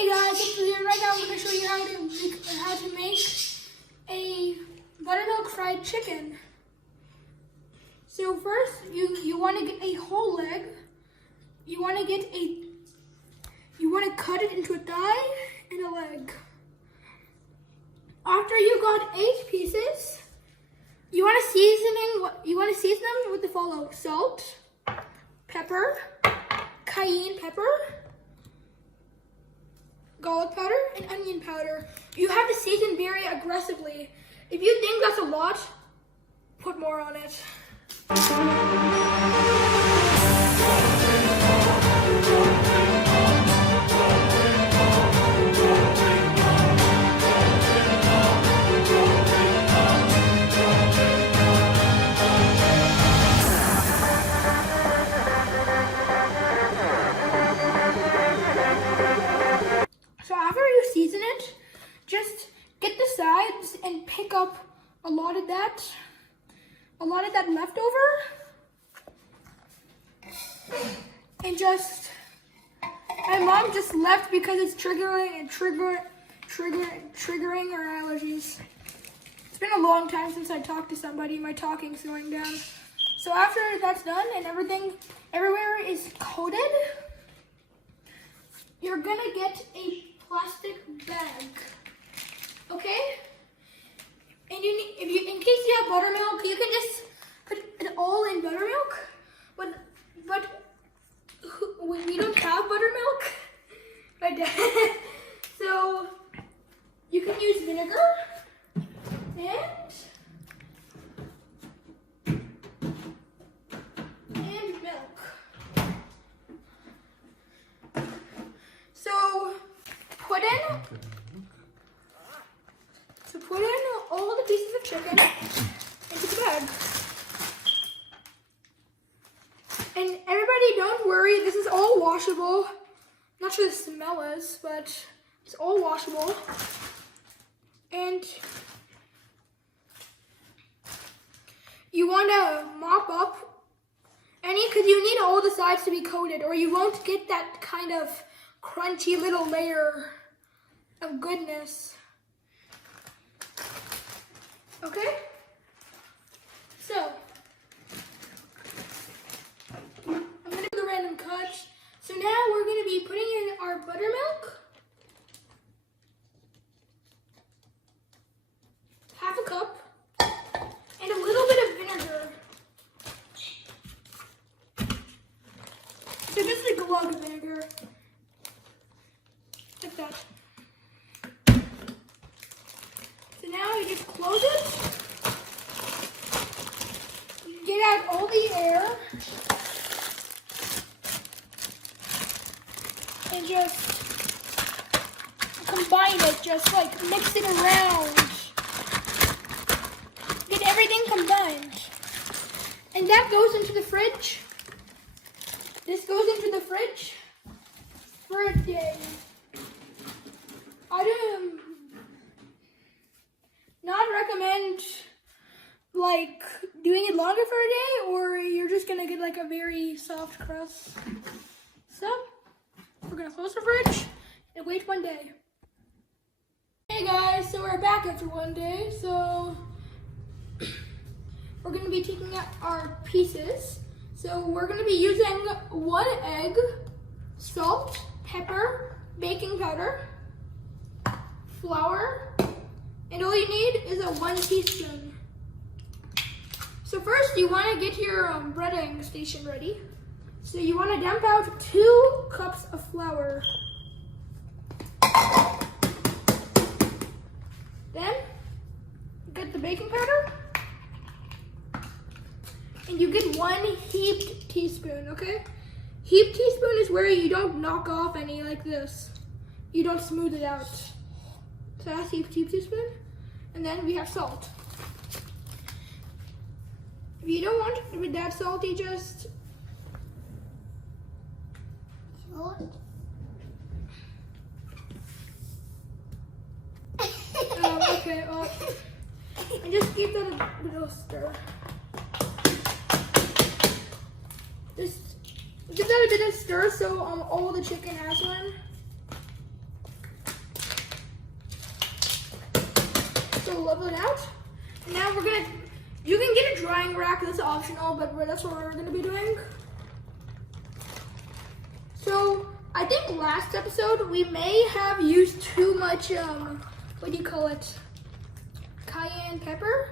Hey guys, it's here. Right now I'm going to show you how to make a buttermilk fried chicken. So first, you want to get a whole leg. You want to cut it into a thigh and a leg. After you got 8 pieces, you want to season them with the following: salt, pepper, cayenne pepper, garlic powder, and onion powder. You have to season very aggressively. If you think that's a lot, put more on it. So after you season it, just get the sides and pick up a lot of that leftover, and my mom just left because it's triggering her allergies. It's been a long time since I talked to somebody. My talking's going down. So after that's done and everywhere is coated, you're gonna get a plastic bag, okay? And in case you have buttermilk, you can just put it all in buttermilk. But we don't have buttermilk, so you can use vinegar and milk. So put in all the pieces of chicken into the bag. And everybody, don't worry, this is all washable. I'm not sure the smell is, but it's all washable. And you want to mop up because you need all the sides to be coated, or you won't get that kind of crunchy little layer of goodness. Okay? So I'm going to do the random cuts. So now we're going to be putting in our buttermilk, half a cup, and a little bit of vinegar. So just like a glug of vinegar. Like that. So now you just close it. Get out all the air. And just combine it, just like mix it around. Get everything combined. And that goes into the fridge. This goes into the fridge for a day. I do not recommend like doing it longer for a day, or you're just gonna get like a very soft crust. So we're gonna close the fridge and wait one day. Hey guys, so we're back after one day. So we're gonna be taking out our pieces. So we're gonna be using 1 egg, salt, pepper, baking powder, flour, and all you need is a 1 teaspoon. So first you want to get your breading station ready. So you want to dump out 2 cups of flour. Then get the baking powder, and you get 1 heaped teaspoon, okay? Heaped teaspoon is where you don't knock off any like this. You don't smooth it out. So that's heaped teaspoon. And then we have salt. If you don't want it with that salty, just salt. Okay, and just give that a little stir. Just give that a bit of stir so all the chicken has one. level it out. And now you can get a drying rack, that's optional, but that's what we're gonna be doing. So I think last episode we may have used too much, what do you call it? Cayenne pepper.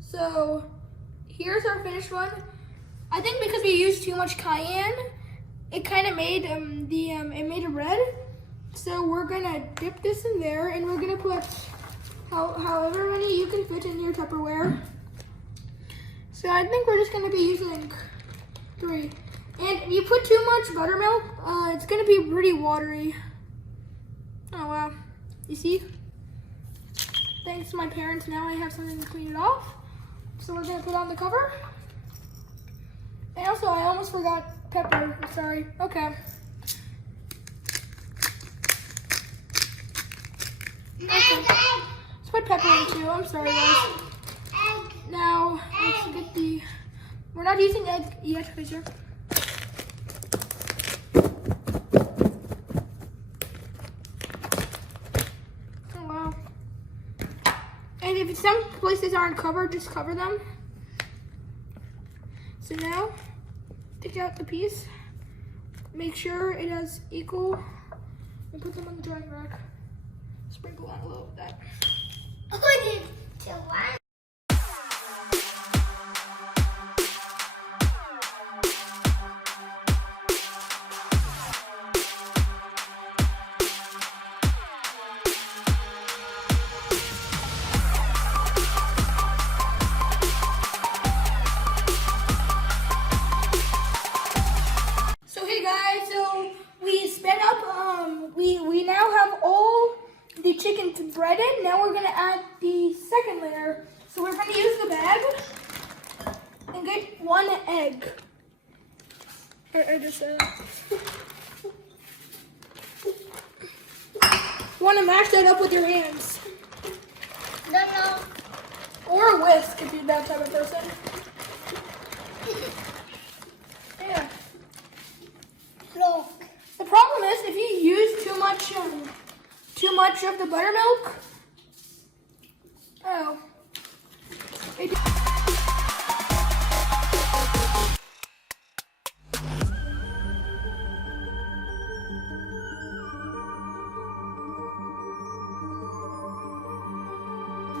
So here's our finished one. I think because we used too much cayenne, it kind of made it made it red. So we're gonna dip this in there, and we're gonna put however many you can fit in your Tupperware. So I think we're just gonna be using 3. And if you put too much buttermilk, it's gonna be pretty watery. Oh wow, you see? Thanks to my parents, now I have something to clean it off. So we're gonna put on the cover. And also, I almost forgot pepper, sorry. Okay. Let's put pepper in too, I'm sorry guys. Now, let's get we're not using egg yet, Fisher. Oh wow. And if some places aren't covered, just cover them. So now, take out the piece. Make sure it has equal, and put them on the drying rack. Sprinkle on a little of that. So hey guys, so we sped up. We now have all the chicken breaded. Now we're gonna add the second layer. So we're gonna use the bag and get 1 egg. I just said want to mash that up with your hands. No. Or a whisk if you're that type of person. Yeah. Look. The problem is if you use too much of the buttermilk. Oh.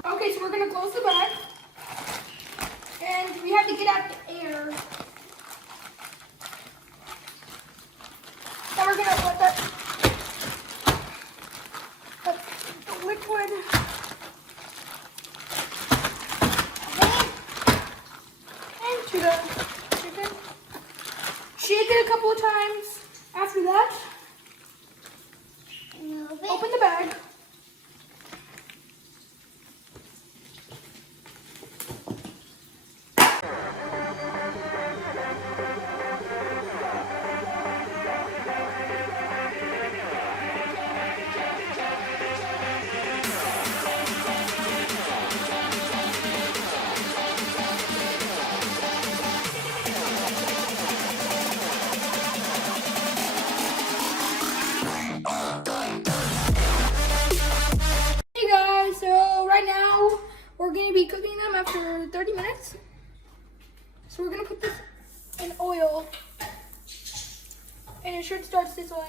Okay, so we're gonna close the bag, and we have to get out the air. Now we're gonna let the liquid into the chicken. Shake it a couple of times. After that, open the bag. We're going to be cooking them after 30 minutes. So we're going to put this in oil, and it should start sizzling.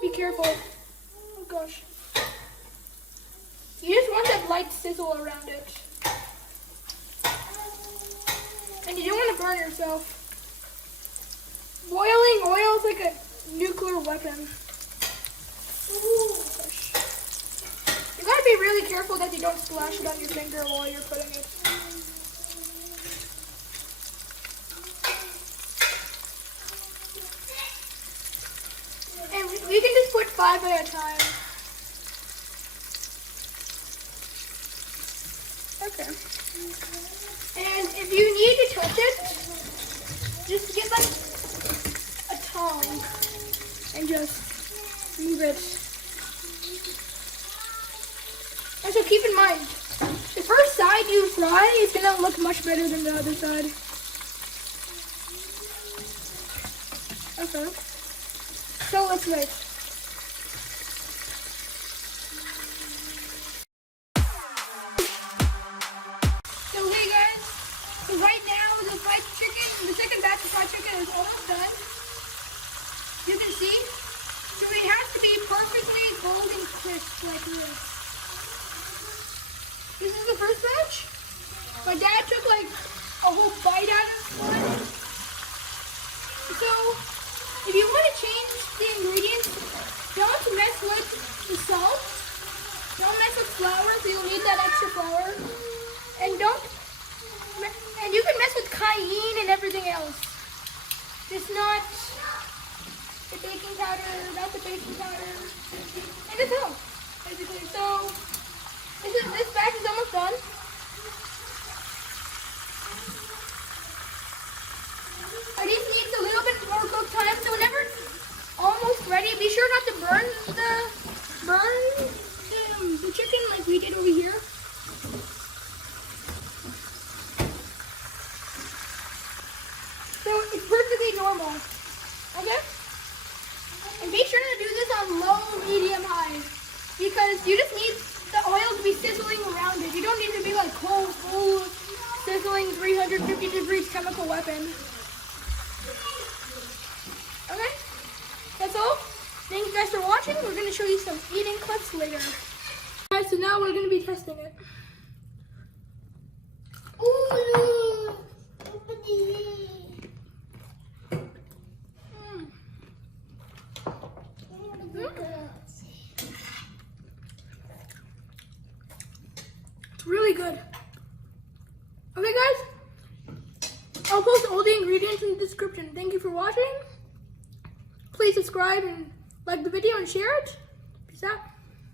Be careful. Oh gosh. You just want that light sizzle around it. And you don't want to burn yourself. Boiling oil is like a nuclear weapon. Ooh, gosh. You gotta be really careful that you don't splash it on your finger while you're putting it. And we can just put 5 at a time. Okay. And if you need to touch it, just get like a tongue and just move it. And so keep in mind, the first side you fry is gonna look much better than the other side. Okay. So let's wait. is almost done. You can see. So it has to be perfectly golden crisp like this. This is the first batch. My dad took like a whole bite out of one. So if you want to change the ingredients, don't mess with the salt. Don't mess with flour, so you'll need that extra flour. And you can mess with cayenne and everything else. Just not the baking powder, not the baking powder. And it's all, basically. So this batch is almost done. I just need a little bit more cook time. So whenever it's almost ready, be sure not to burn the chicken like we did over here. So it's perfectly normal. Okay? And be sure to do this on low, medium, high. Because you just need the oil to be sizzling around it. You don't need to be like full sizzling 350 degrees chemical weapon. Okay? That's all. Thank you guys for watching. We're going to show you some eating clips later. Alright, so now we're going to be testing it. Ooh. It's really good. Okay guys, I'll post all the ingredients in the description. Thank you for watching. Please subscribe and like the video and share it. Peace out.